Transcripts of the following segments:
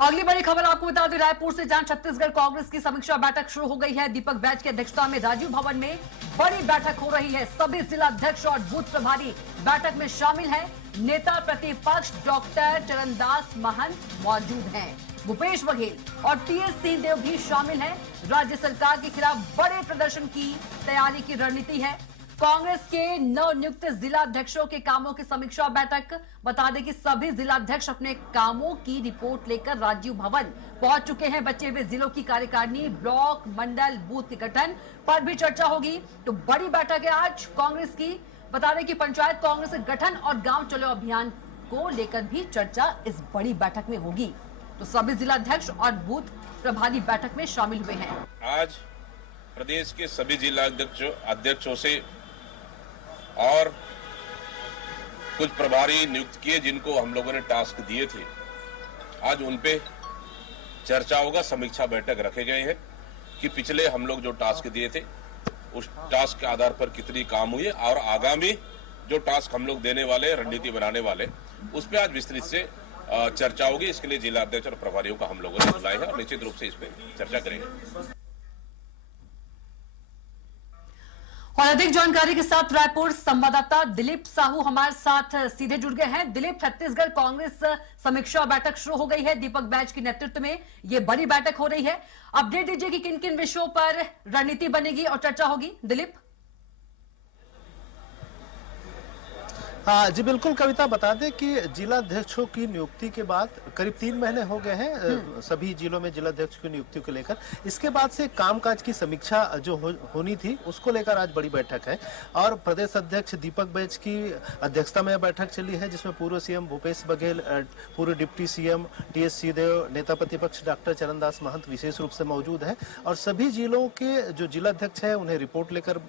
अगली बड़ी खबर आपको बता दें, रायपुर से जहां छत्तीसगढ़ कांग्रेस की समीक्षा बैठक शुरू हो गई है। दीपक बैज की अध्यक्षता में राजीव भवन में बड़ी बैठक हो रही है। सभी जिला अध्यक्ष और बूथ प्रभारी बैठक में शामिल हैं। नेता प्रतिपक्ष डॉक्टर चरणदास महंत मौजूद हैं। भूपेश बघेल और टीएस सिंहदेव भी शामिल हैं। राज्य सरकार के खिलाफ बड़े प्रदर्शन की तैयारी की रणनीति है। कांग्रेस के नवनियुक्त जिला अध्यक्षों के कामों की समीक्षा बैठक। बता दें कि सभी जिला अध्यक्ष अपने कामों की रिपोर्ट लेकर राजीव भवन पहुंच चुके हैं। बचे हुए जिलों की कार्यकारिणी, ब्लॉक, मंडल, बूथ के गठन पर भी चर्चा होगी। तो बड़ी बैठक है आज कांग्रेस की। बता दें कि पंचायत कांग्रेस गठन और गांव चलो अभियान को लेकर भी चर्चा इस बड़ी बैठक में होगी। तो सभी जिला अध्यक्ष और बूथ प्रभारी बैठक में शामिल हुए हैं। आज प्रदेश के सभी जिला अध्यक्षों से और कुछ प्रभारी नियुक्त किए जिनको हम लोगों ने टास्क दिए थे, आज उन पे चर्चा होगा। समीक्षा बैठक रखे गए हैं कि पिछले हम लोग जो टास्क दिए थे उस टास्क के आधार पर कितनी काम हुई है और आगामी जो टास्क हम लोग देने वाले, रणनीति बनाने वाले, उस पर आज विस्तृत से चर्चा होगी। इसके लिए जिला अध्यक्ष और प्रभारियों का हम लोगों ने बुलाया है और निश्चित रूप से इस पर चर्चा करेंगे। और अधिक जानकारी के साथ रायपुर संवाददाता दिलीप साहू हमारे साथ सीधे जुड़ गए हैं। दिलीप, छत्तीसगढ़ कांग्रेस समीक्षा बैठक शुरू हो गई है। दीपक बैज के नेतृत्व में ये बड़ी बैठक हो रही है। अपडेट दीजिए कि किन किन विषयों पर रणनीति बनेगी और चर्चा होगी। दिलीप। हाँ जी बिल्कुल कविता, बता दें कि जिला अध्यक्षों की नियुक्ति के बाद करीब 3 महीने हो गए हैं सभी जिलों में जिला अध्यक्ष की नियुक्ति को लेकर। इसके बाद से कामकाज की समीक्षा जो होनी थी उसको लेकर आज बड़ी बैठक है और प्रदेश अध्यक्ष दीपक बैज की अध्यक्षता में बैठक चली है, जिसमें पूर्व सीएम भूपेश बघेल, पूर्व डिप्टी सीएम टीएस सिंहदेव, नेता प्रतिपक्ष डॉक्टर चरणदास महंत विशेष रूप से मौजूद है और सभी जिलों के जो जिला अध्यक्ष है उन्हें रिपोर्ट लेकर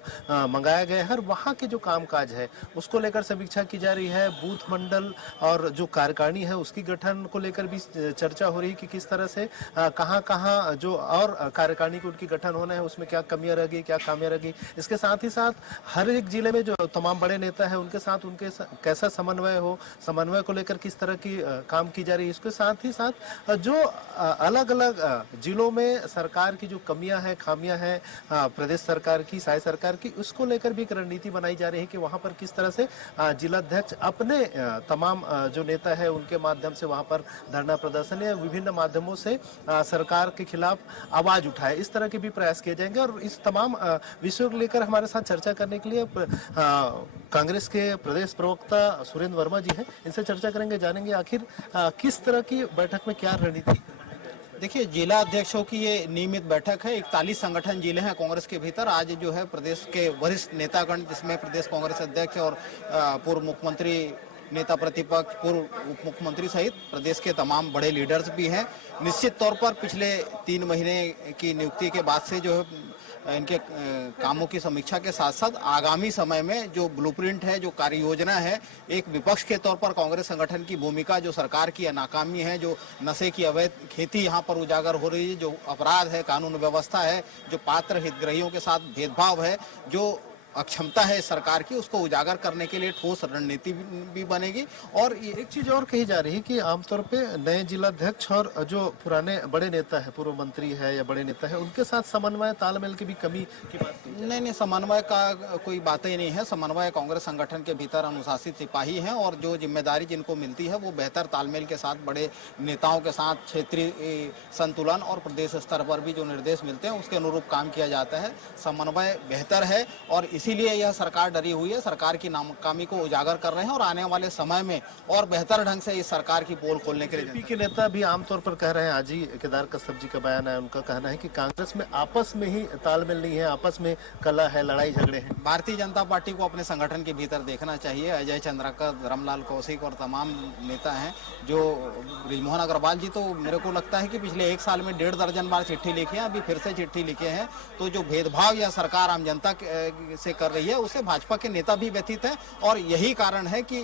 मंगाया गया है और वहाँ के जो कामकाज है उसको लेकर समीक्षा की जा रही है। बूथ, मंडल और जो कार्यकारिणी है उसकी गठन को लेकर भी चर्चा हो रही है कि किस तरह से कहां जो और कार्यकारिणी की उनकी गठन होना है उसमें क्या कमियां रहेगी, क्या खामियां रहेगी। इसके साथ ही साथ हर एक जिले में जो तमाम बड़े नेता है उनके साथ कैसा समन्वय हो, समन्वय को लेकर किस तरह की काम की जा रही है। इसके साथ ही साथ जो अलग अलग जिलों में सरकार की जो कमियां हैं, खामियां हैं प्रदेश सरकार की, साय सरकार की, उसको लेकर भी एक रणनीति बनाई जा रही है कि वहां पर किस तरह से जिला अध्यक्ष अपने तमाम जो नेता है उनके माध्यम से वहां पर धरना प्रदर्शन या विभिन्न माध्यमों से सरकार के खिलाफ आवाज उठाए। इस तरह के भी प्रयास किए जाएंगे और इस तमाम विषयों को लेकर हमारे साथ चर्चा करने के लिए कांग्रेस के प्रदेश प्रवक्ता सुरेंद्र वर्मा जी हैं। इनसे चर्चा करेंगे, जानेंगे आखिर किस तरह की बैठक में क्या रणनीति। देखिए, जिला अध्यक्षों की ये नियमित बैठक है। 41 संगठन जिले हैं कांग्रेस के भीतर। आज जो है प्रदेश के वरिष्ठ नेतागण, जिसमें प्रदेश कांग्रेस अध्यक्ष और पूर्व मुख्यमंत्री, नेता प्रतिपक्ष, पूर्व उप मुख्यमंत्री सहित प्रदेश के तमाम बड़े लीडर्स भी हैं। निश्चित तौर पर पिछले 3 महीने की नियुक्ति के बाद से जो है इनके कामों की समीक्षा के साथ साथ आगामी समय में जो ब्लूप्रिंट है, जो कार्य योजना है, एक विपक्ष के तौर पर कांग्रेस संगठन की भूमिका, जो सरकार की नाकामी है, जो नशे की अवैध खेती यहाँ पर उजागर हो रही है, जो अपराध है, कानून व्यवस्था है, जो पात्र हितग्राहियों के साथ भेदभाव है, जो अक्षमता है सरकार की, उसको उजागर करने के लिए ठोस रणनीति भी बनेगी। और एक चीज और कही जा रही है कि आमतौर पे नए जिला अध्यक्ष और जो पुराने बड़े नेता है, पूर्व मंत्री है या बड़े नेता है, उनके साथ समन्वय तालमेल की भी कमी की बात की। नहीं, समन्वय का कोई बात ही नहीं है। समन्वय कांग्रेस संगठन के भीतर अनुशासित सिपाही हैं और जो जिम्मेदारी जिनको मिलती है वो बेहतर तालमेल के साथ बड़े नेताओं के साथ क्षेत्रीय संतुलन और प्रदेश स्तर पर भी जो निर्देश मिलते हैं उसके अनुरूप काम किया जाता है। समन्वय बेहतर है और इसीलिए यह सरकार डरी हुई है। सरकार की नाकामी को उजागर कर रहे हैं और आने वाले समय में और बेहतर ढंग से इस सरकार की पोल खोलने के लिए बीजेपी के नेता भी आमतौर पर कह रहे हैं, आज ही केदार कश्यप जी का बयान है, उनका कहना है कि कांग्रेस में आपस में ही तालमेल नहीं है, आपस में कला है, लड़ाई झगड़े हैं। भारतीय जनता पार्टी को अपने संगठन के भीतर देखना चाहिए। अजय चंद्राकर, रामलाल कौशिक और तमाम नेता हैं। जो ब्रिजमोहन अग्रवाल जी, तो मेरे को लगता है कि पिछले 1 साल में 1.5 दर्जन बार चिट्ठी लिखी है, अभी फिर से चिट्ठी लिखे हैं। तो जो भेदभाव या सरकार आम जनता से कर रही है उससे भाजपा के नेता भी व्यथित है और यही कारण है कि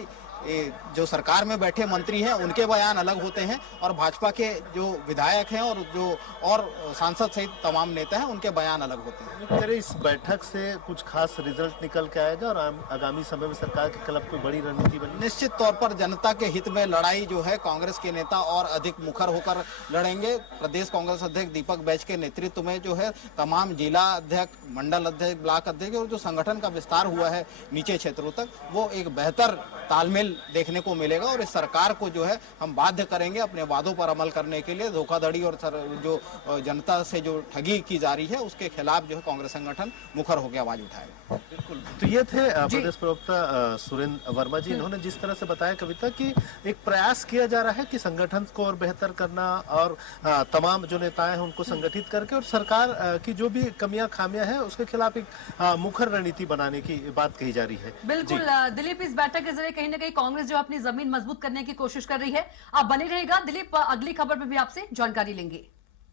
जो सरकार में बैठे मंत्री हैं उनके बयान अलग होते हैं और भाजपा के जो विधायक हैं और जो और सांसद सहित तमाम नेता हैं उनके बयान अलग होते हैं। तेरे इस बैठक से कुछ खास रिजल्ट निकल के आएगा और आगामी समय में सरकार के खिलाफ कोई बड़ी रणनीति बनी? निश्चित तौर पर जनता के हित में लड़ाई जो है कांग्रेस के नेता और अधिक मुखर होकर लड़ेंगे। प्रदेश कांग्रेस अध्यक्ष दीपक बैज के नेतृत्व में जो है तमाम जिला अध्यक्ष, मंडल अध्यक्ष, ब्लॉक अध्यक्ष और जो संगठन का विस्तार हुआ है नीचे क्षेत्रों तक, वो एक बेहतर तालमेल देखने को मिलेगा और इस सरकार को जो है हम बाध्य करेंगे अपने वादों पर अमल करने के लिए। धोखाधड़ी और जो जनता से जो ठगी की जा रही है उसके खिलाफ जो है कांग्रेस संगठन मुखर होकर आवाज उठाएगा। बिल्कुल, तो ये थे प्रदेश प्रवक्ता सुरेंद्र वर्मा जी। इन्होंने जिस तरह से बताया कविता कि एक प्रयास किया जा रहा है कि संगठन को और बेहतर करना और तमाम जो नेताएं हैं उनको संगठित करके और सरकार की जो भी कमियां खामियां हैं उसके खिलाफ एक मुखर रणनीति बनाने की बात कही जा रही है। बिल्कुल दिलीप, इस बैठक के जरिए कहीं ना कहीं कांग्रेस जो अपनी जमीन मजबूत करने की कोशिश कर रही है। आप बने रहेगा दिलीप, अगली खबर में भी आपसे जानकारी लेंगे।